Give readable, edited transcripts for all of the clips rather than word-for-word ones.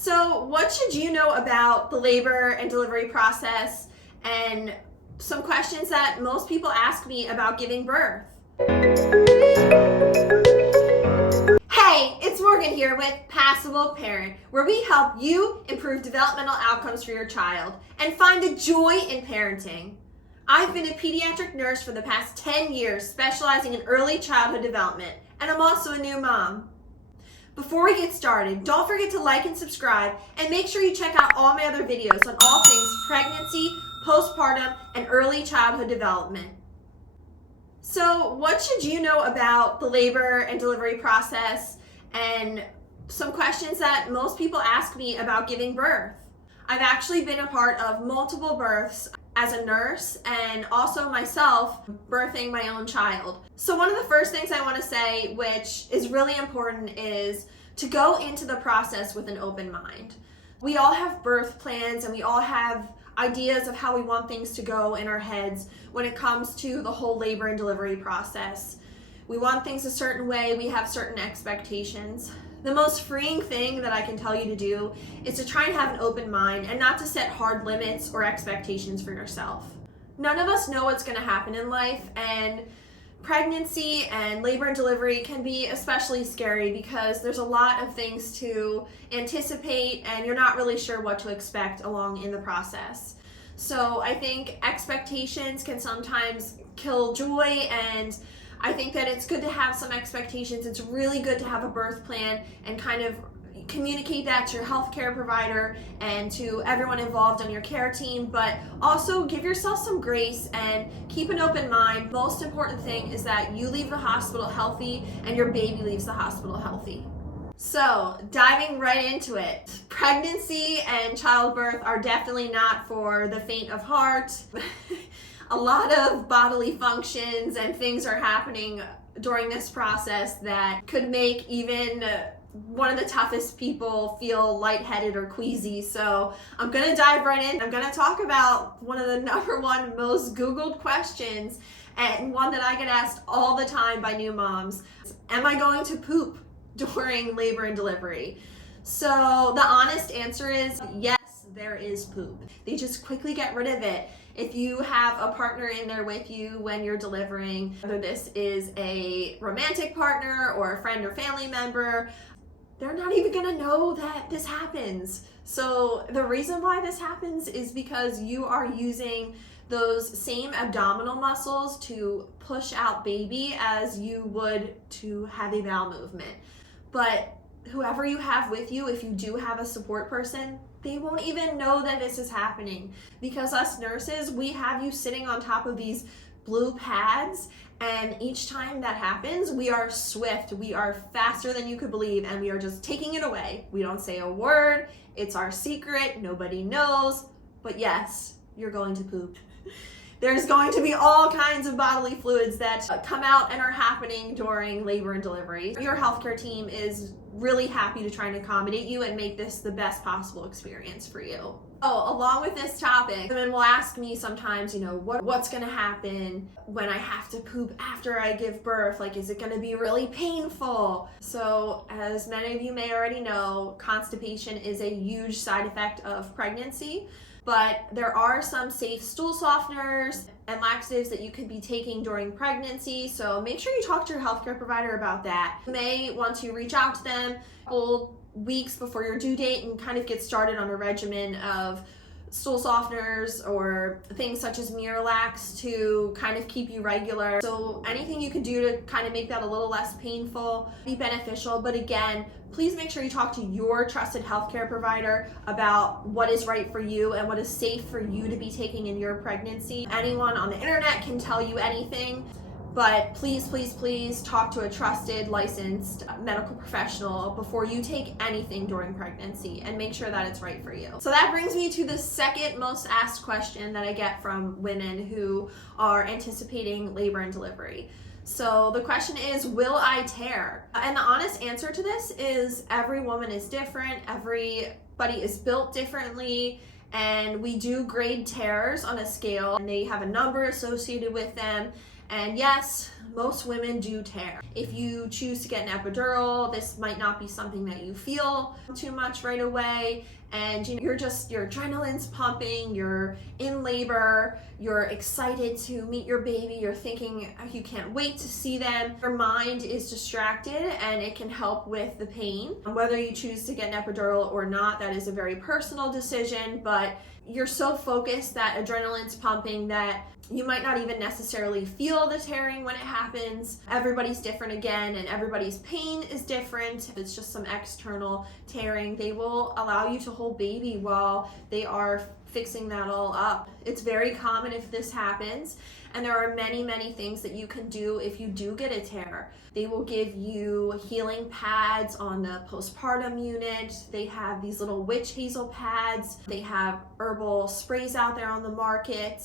So what should you know about the labor and delivery process and some questions that most people ask me about giving birth? Hey, it's Morgan here with Passable Parent, where we help you improve developmental outcomes for your child and find the joy in parenting. I've been a pediatric nurse for the past 10 years, specializing in early childhood development, and I'm also a new mom. Before we get started, don't forget to like and subscribe, and make sure you check out all my other videos on all things pregnancy, postpartum, and early childhood development. So what should you know about the labor and delivery process and some questions that most people ask me about giving birth? I've actually been a part of multiple births as a nurse and also myself birthing my own child. So one of the first things I want to say, which is really important, is to go into the process with an open mind. We all have birth plans and we all have ideas of how we want things to go in our heads when it comes to the whole labor and delivery process. We want things a certain way, we have certain expectations. The most freeing thing that I can tell you to do is to try and have an open mind and not to set hard limits or expectations for yourself. None of us know what's going to happen in life, and pregnancy and labor and delivery can be especially scary because there's a lot of things to anticipate and you're not really sure what to expect along in the process. So I think expectations can sometimes kill joy, and I think that it's good to have some expectations. It's really good to have a birth plan and kind of communicate that to your healthcare provider and to everyone involved on your care team, but also give yourself some grace and keep an open mind. Most important thing is that you leave the hospital healthy and your baby leaves the hospital healthy. So diving right into it, pregnancy and childbirth are definitely not for the faint of heart. A lot of bodily functions and things are happening during this process that could make even one of the toughest people feel lightheaded or queasy. So I'm gonna dive right in. I'm gonna talk about one of the number one most Googled questions, and one that I get asked all the time by new moms. Am I going to poop during labor and delivery? So the honest answer is yes, there is poop. They just quickly get rid of it. If you have a partner in there with you when you're delivering, whether this is a romantic partner or a friend or family member, they're not even gonna know that this happens. So the reason why this happens is because you are using those same abdominal muscles to push out baby as you would to have a bowel movement. But whoever you have with you, if you do have a support person, they won't even know that this is happening, because us nurses, we have you sitting on top of these blue pads, and each time that happens, we are swift, we are faster than you could believe, and we are just taking it away. We don't say a word, it's our secret, nobody knows, but yes, you're going to poop. There's going to be all kinds of bodily fluids that come out and are happening during labor and delivery. Your healthcare team is really happy to try and accommodate you and make this the best possible experience for you. Oh, along with this topic, women will ask me sometimes, what's gonna happen when I have to poop after I give birth? Like, is it gonna be really painful? So, as many of you may already know, constipation is a huge side effect of pregnancy. But there are some safe stool softeners and laxatives that you could be taking during pregnancy, so make sure you talk to your healthcare provider about that. You may want to reach out to them a couple weeks before your due date and kind of get started on a regimen of stool softeners or things such as Miralax to kind of keep you regular. So anything you could do to kind of make that a little less painful be beneficial. But again, please make sure you talk to your trusted healthcare provider about what is right for you and what is safe for you to be taking in your pregnancy. Anyone on the internet can tell you anything, but please, please, please talk to a trusted, licensed medical professional before you take anything during pregnancy, and make sure that it's right for you. So that brings me to the second most asked question that I get from women who are anticipating labor and delivery. So the question is, will I tear? And the honest answer to this is every woman is different, everybody is built differently, and we do grade tears on a scale, and they have a number associated with them. And yes, most women do tear. If you choose to get an epidural, this might not be something that you feel too much right away. And your adrenaline's pumping, you're in labor, you're excited to meet your baby, you're thinking you can't wait to see them. Your mind is distracted and it can help with the pain. Whether you choose to get an epidural or not, that is a very personal decision, but you're so focused that adrenaline's pumping that you might not even necessarily feel the tearing when it happens. Everybody's different again, and everybody's pain is different. If it's just some external tearing, they will allow you to hold baby while they are fixing that all up. It's very common if this happens, and there are many, many things that you can do if you do get a tear. They will give you healing pads on the postpartum unit. They have these little witch hazel pads. They have herbal sprays out there on the market.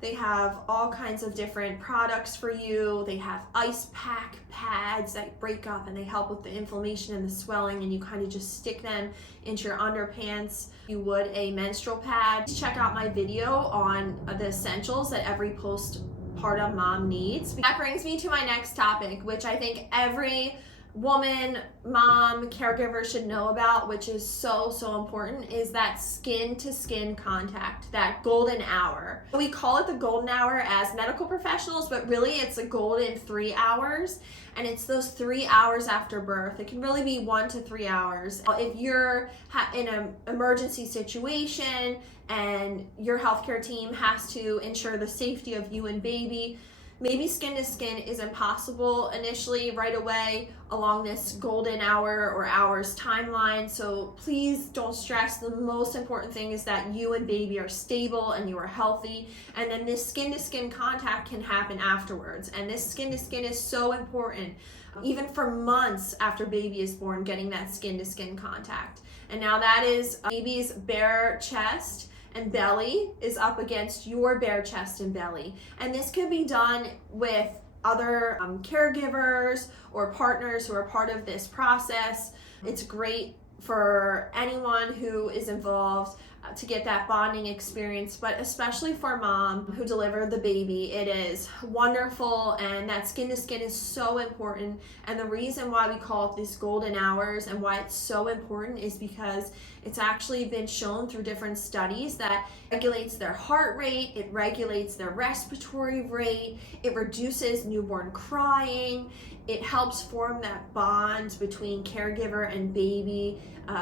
They have all kinds of different products for you. They have ice pack pads that break up and they help with the inflammation and the swelling, and you kind of just stick them into your underpants. You would a menstrual pad. Check out my video on the essentials that every postpartum mom needs. That brings me to my next topic, which I think every woman, mom, caregiver should know about, which is so important, is that skin to skin contact, that golden hour. We call it the golden hour as medical professionals, but really it's a golden 3 hours, and it's those 3 hours after birth. It can really be 1 to 3 hours. If you're in an emergency situation and your healthcare team has to ensure the safety of you and baby, maybe skin to skin isn't possible initially right away along this golden hour or hours timeline. So please don't stress. The most important thing is that you and baby are stable and you are healthy. And then this skin to skin contact can happen afterwards. And this skin to skin is so important, even for months after baby is born, getting that skin to skin contact. And now that is baby's bare chest and belly is up against your bare chest and belly. And this can be done with other caregivers or partners who are part of this process. It's great for anyone who is involved to get that bonding experience, but especially for mom who delivered the baby, it is wonderful, and that skin to skin is so important. And the reason why we call it these golden hours and why it's so important is because it's actually been shown through different studies that it regulates their heart rate, it regulates their respiratory rate, it reduces newborn crying, it helps form that bond between caregiver and baby,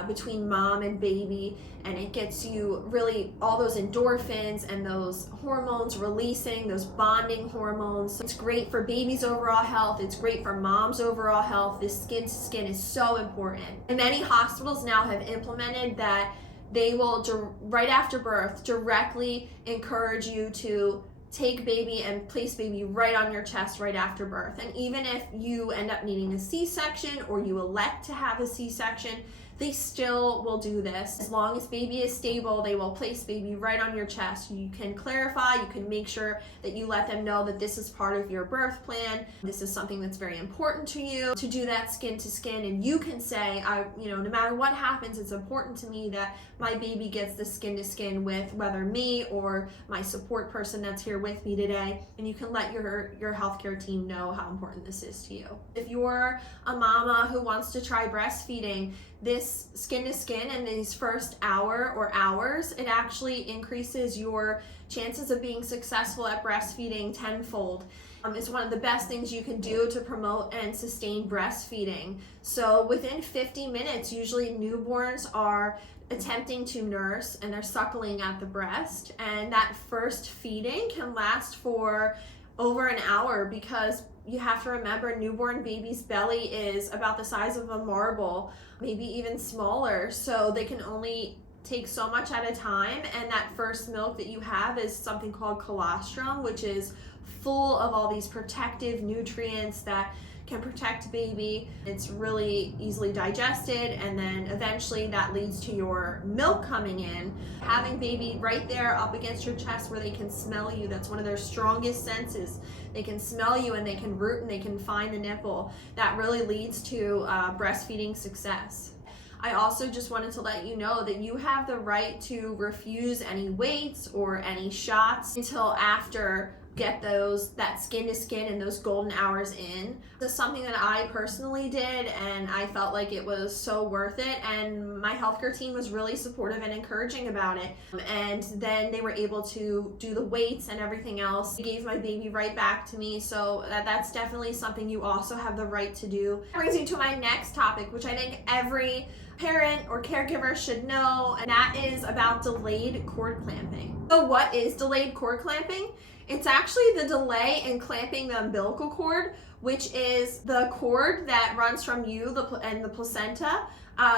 between mom and baby, and it gets you really all those endorphins and those hormones releasing, those bonding hormones. So it's great for baby's overall health, it's great for mom's overall health. This skin to skin is so important. And many hospitals now have implemented that they will, right after birth, directly encourage you to take baby and place baby right on your chest right after birth. And even if you end up needing a C-section or you elect to have a C-section, they still will do this. As long as baby is stable, they will place baby right on your chest. You can clarify, you can make sure that you let them know that this is part of your birth plan. This is something that's very important to you, to do that skin to skin. And you can say, no matter what happens, it's important to me that my baby gets the skin to skin with whether me or my support person that's here with me today. And you can let your healthcare team know how important this is to you. If you're a mama who wants to try breastfeeding, this skin to skin in these first hour or hours, it actually increases your chances of being successful at breastfeeding tenfold. It's one of the best things you can do to promote and sustain breastfeeding. So within 50 minutes, usually newborns are attempting to nurse and they're suckling at the breast, and that first feeding can last for over an hour, because you have to remember newborn baby's belly is about the size of a marble, maybe even smaller, so they can only take so much at a time. And that first milk that you have is something called colostrum, which is full of all these protective nutrients that can protect baby. It's really easily digested, and then eventually that leads to your milk coming in. Having baby right there up against your chest where they can smell you, that's one of their strongest senses. They can smell you and they can root and they can find the nipple. That really leads to breastfeeding success. I also just wanted to let you know that you have the right to refuse any weights or any shots until after get that skin to skin and those golden hours in. This is something that I personally did, and I felt like it was so worth it, and my healthcare team was really supportive and encouraging about it. And then they were able to do the weights and everything else. They gave my baby right back to me, so that's definitely something you also have the right to do. That brings me to my next topic, which I think every parent or caregiver should know, and that is about delayed cord clamping. So what is delayed cord clamping? It's actually the delay in clamping the umbilical cord, which is the cord that runs from you and the placenta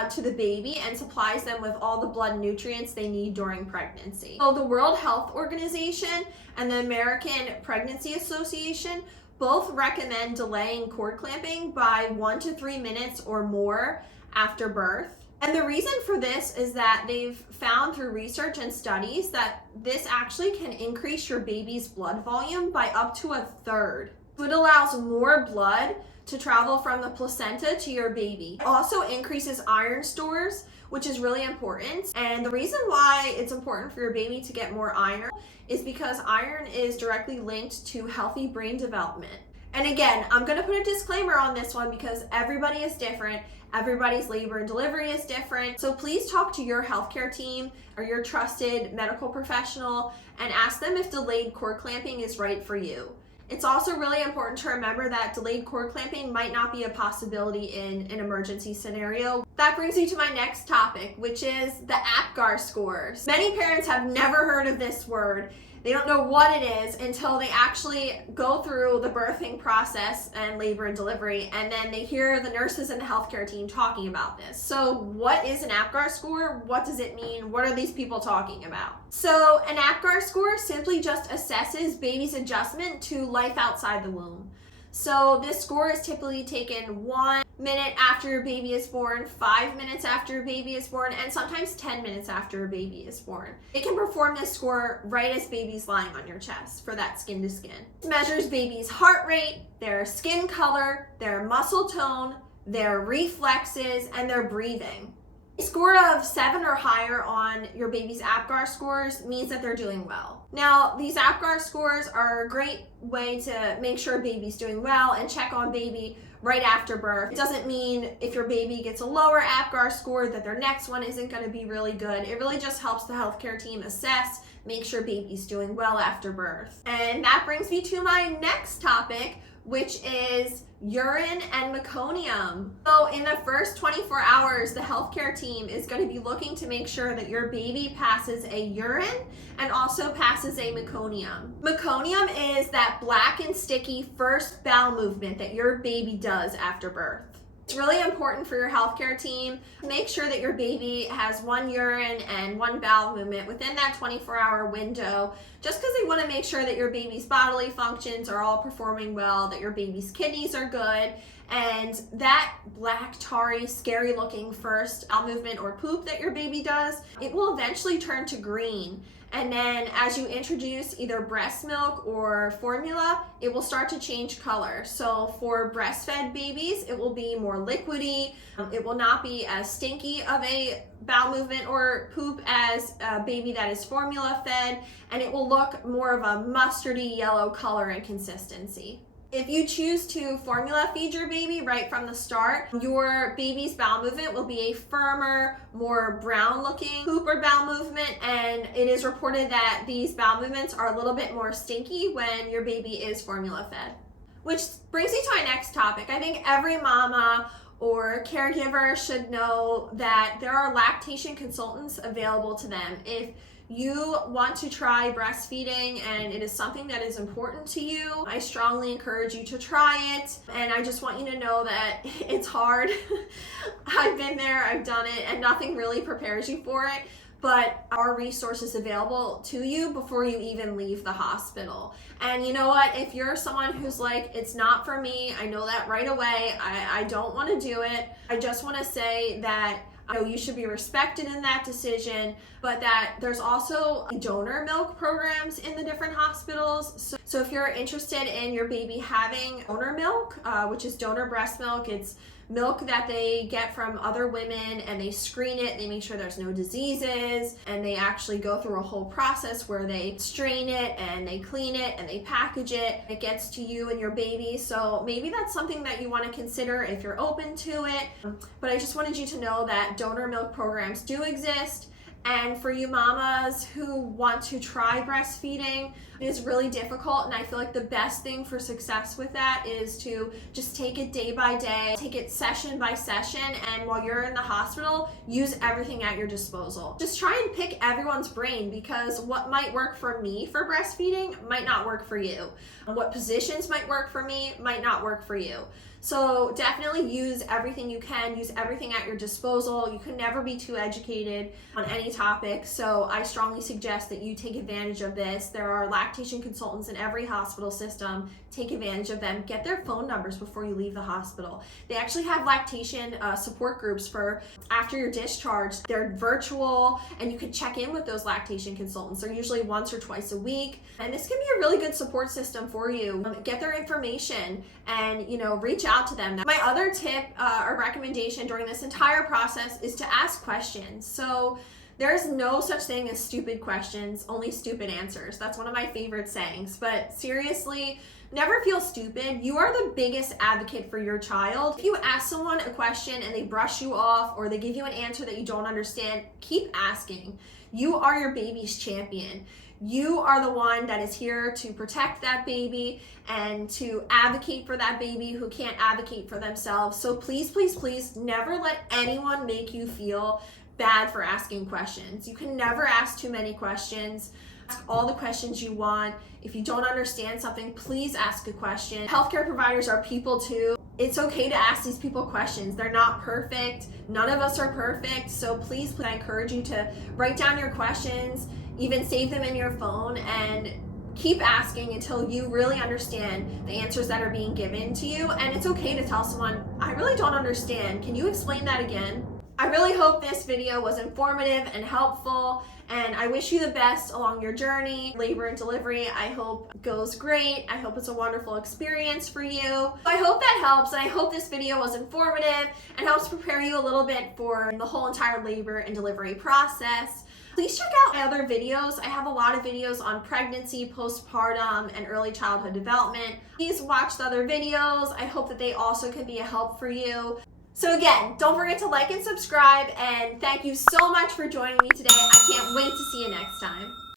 to the baby and supplies them with all the blood and nutrients they need during pregnancy. So the World Health Organization and the American Pregnancy Association both recommend delaying cord clamping by 1 to 3 minutes or more after birth. And the reason for this is that they've found through research and studies that this actually can increase your baby's blood volume by up to 1/3. So it allows more blood to travel from the placenta to your baby. It also increases iron stores, which is really important. And the reason why it's important for your baby to get more iron is because iron is directly linked to healthy brain development. And again, I'm going to put a disclaimer on this one because everybody is different. Everybody's labor and delivery is different. So please talk to your healthcare team or your trusted medical professional and ask them if delayed cord clamping is right for you. It's also really important to remember that delayed cord clamping might not be a possibility in an emergency scenario. That brings me to my next topic, which is the Apgar scores. Many parents have never heard of this word. They don't know what it is until they actually go through the birthing process and labor and delivery, and then they hear the nurses and the healthcare team talking about this. So what is an Apgar score? What does it mean? What are these people talking about? So an Apgar score simply just assesses baby's adjustment to life outside the womb. So this score is typically taken 1 minute after your baby is born, 5 minutes after your baby is born, and sometimes 10 minutes after a baby is born. It can perform this score right as baby's lying on your chest for that skin to skin. It measures baby's heart rate, their skin color, their muscle tone, their reflexes, and their breathing. A score of 7 or higher on your baby's Apgar scores means that they're doing well. Now, these Apgar scores are a great way to make sure baby's doing well and check on baby right after birth. It doesn't mean if your baby gets a lower Apgar score that their next one isn't going to be really good. It really just helps the healthcare team assess, make sure baby's doing well after birth. And that brings me to my next topic, which is urine and meconium. So in the first 24 hours, the healthcare team is going to be looking to make sure that your baby passes a urine and also passes a meconium. Meconium is that black and sticky first bowel movement that your baby does after birth. It's really important for your healthcare team to make sure that your baby has 1 urine and 1 bowel movement within that 24-hour window, just because they want to make sure that your baby's bodily functions are all performing well, that your baby's kidneys are good, and that black, tarry, scary looking first bowel movement or poop that your baby does, it will eventually turn to green. And then as you introduce either breast milk or formula, it will start to change color. So for breastfed babies, it will be more liquidy. It will not be as stinky of a bowel movement or poop as a baby that is formula fed, and it will look more of a mustardy yellow color and consistency. If you choose to formula feed your baby right from the start, your baby's bowel movement will be a firmer, more brown looking poop or bowel movement, and it is reported that these bowel movements are a little bit more stinky when your baby is formula fed. Which brings me to my next topic. I think every mama or caregiver should know that there are lactation consultants available to them. If you want to try breastfeeding and it is something that is important to you, I strongly encourage you to try it. And I just want you to know that it's hard. I've been there, I've done it, and nothing really prepares you for it. But our resources available to you before you even leave the hospital. And you know what? If you're someone who's like, it's not for me, I know that right away, I don't want to do it. I just want to say that you should be respected in that decision, but that there's also donor milk programs in the different hospitals. So if you're interested in your baby having donor milk, which is donor breast milk, it's milk that they get from other women, and they screen it, they make sure there's no diseases, and they actually go through a whole process where they strain it and they clean it and they package it. It gets to you and your baby. So maybe that's something that you want to consider if you're open to it. But I just wanted you to know that donor milk programs do exist. And for you mamas who want to try breastfeeding, it is really difficult, and I feel like the best thing for success with that is to just take it day by day, take it session by session, and while you're in the hospital, use everything at your disposal. Just try and pick everyone's brain, because what might work for me for breastfeeding might not work for you. What positions might work for me might not work for you. So definitely use everything you can, use everything at your disposal. You can never be too educated on any topic, so I strongly suggest that you take advantage of this. There are lactation consultants in every hospital system. Take advantage of them. Get their phone numbers before you leave the hospital. They actually have lactation support groups for after your discharge. They're virtual, and you can check in with those lactation consultants. They're usually once or twice a week, and this can be a really good support system for you. Get their information and reach out to them. My other tip or recommendation during this entire process is to ask questions. So there's no such thing as stupid questions, only stupid answers. That's one of my favorite sayings. But seriously, never feel stupid. You are the biggest advocate for your child. If you ask someone a question and they brush you off, or they give you an answer that you don't understand, keep asking. You are your baby's champion. You are the one that is here to protect that baby and to advocate for that baby who can't advocate for themselves. So please, please, please never let anyone make you feel bad for asking questions. You can never ask too many questions. Ask all the questions you want. If you don't understand something, please ask a question. Healthcare providers are people too. It's okay to ask these people questions. They're not perfect. None of us are perfect. So please, I encourage you to write down your questions, even save them in your phone, and keep asking until you really understand the answers that are being given to you. And it's okay to tell someone, I really don't understand. Can you explain that again? I really hope this video was informative and helpful, and I wish you the best along your journey. Labor and delivery, I hope goes great. I hope it's a wonderful experience for you. I hope that helps, and I hope this video was informative and helps prepare you a little bit for the whole entire labor and delivery process. Please check out my other videos. I have a lot of videos on pregnancy, postpartum, and early childhood development. Please watch the other videos. I hope that they also can be a help for you. So again, don't forget to like and subscribe, and thank you so much for joining me today. I can't wait to see you next time.